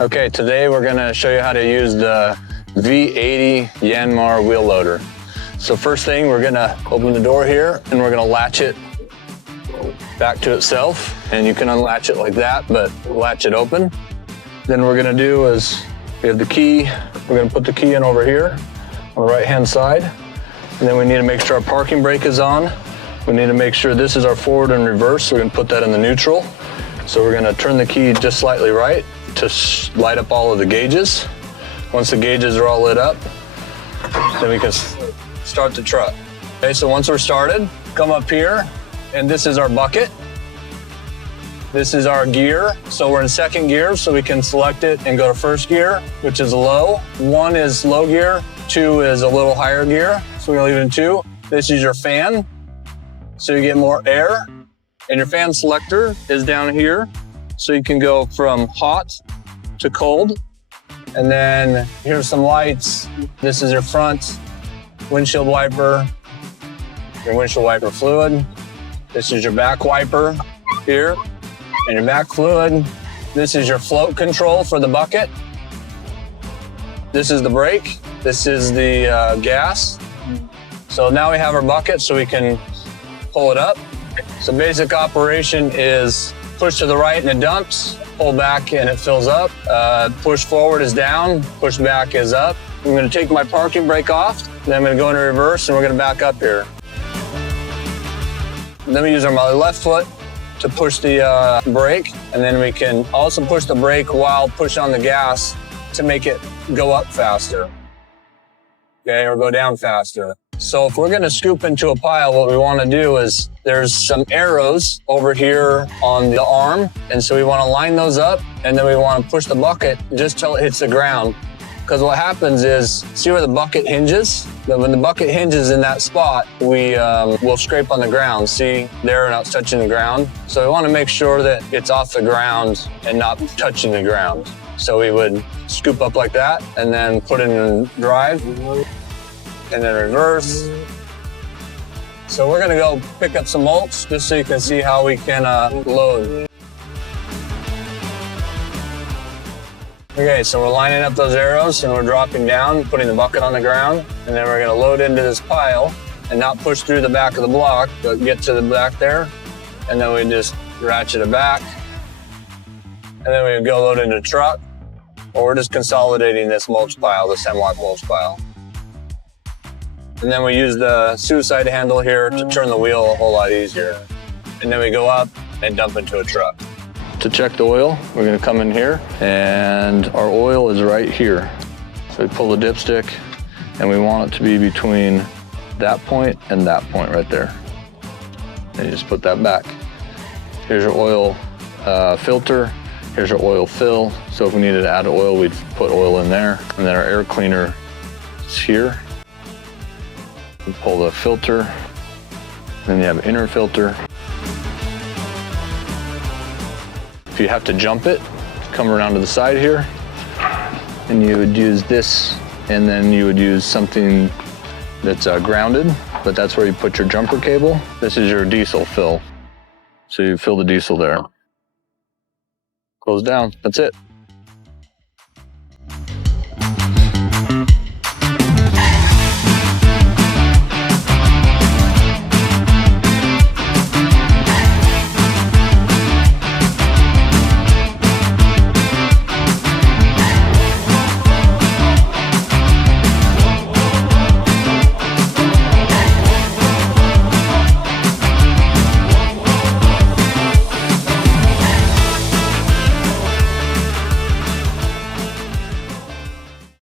Okay, today we're gonna show you how to use the V80 Yanmar wheel loader. So first thing, we're gonna open the door here and we're gonna latch it back to itself. And you can unlatch it like that, but latch it open. Then what we're gonna do is, we have the key, we're gonna put the key in over here on the right-hand side. And then we need to make sure our parking brake is on. We need to make sure this is our forward and reverse, so we're gonna put that in the neutral. So we're gonna turn the key just slightly right to light up all of the gauges. Once the gauges are all lit up, then we can start the truck. Okay, so once we're started, come up here, and this is our bucket. This is our gear. So we're in second gear, so we can select it and go to first gear, which is low. 1 is low gear, 2 is a little higher gear. So we're gonna leave it in 2. This is your fan, so you get more air. And your fan selector is down here. So you can go from hot to cold. And then here's some lights. This is your front windshield wiper, your windshield wiper fluid. This is your back wiper here, and your back fluid. This is your float control for the bucket. This is the brake. This is the gas. So now we have our bucket so we can pull it up. So basic operation is push to the right and it dumps, pull back and it fills up, push forward is down, push back is up. I'm gonna take my parking brake off, then I'm gonna go into reverse and we're gonna back up here. And then we use my left foot to push the brake, and then we can also push the brake while pushing on the gas to make it go up faster, okay, or go down faster. So if we're gonna scoop into a pile, what we wanna do is, there's some arrows over here on the arm, and so we wanna line those up, and then we wanna push the bucket just till it hits the ground. Because what happens is, see where the bucket hinges? When the bucket hinges in that spot, we will scrape on the ground. See, there, now it's touching the ground. So we wanna make sure that it's off the ground and not touching the ground. So we would scoop up like that, and then put it in drive, and then reverse. So we're gonna go pick up some mulch just so you can see how we can load. Okay, so we're lining up those arrows and we're dropping down, putting the bucket on the ground, and then we're gonna load into this pile and not push through the back of the block, but get to the back there, and then we just ratchet it back. And then we go load into the truck, or we're just consolidating this mulch pile, this hemlock mulch pile. And then we use the suicide handle here to turn the wheel a whole lot easier. And then we go up and dump into a truck. To check the oil, we're gonna come in here, and our oil is right here. So we pull the dipstick, and we want it to be between that point and that point right there. And you just put that back. Here's your oil filter. Here's our oil fill. So if we needed to add oil, we'd put oil in there. And then our air cleaner is here. We pull the filter, then you have inner filter. If you have to jump it, come around to the side here, and you would use this, and then you would use something that's grounded, but that's where you put your jumper cable. This is your diesel fill. So you fill the diesel there. Close down, that's it.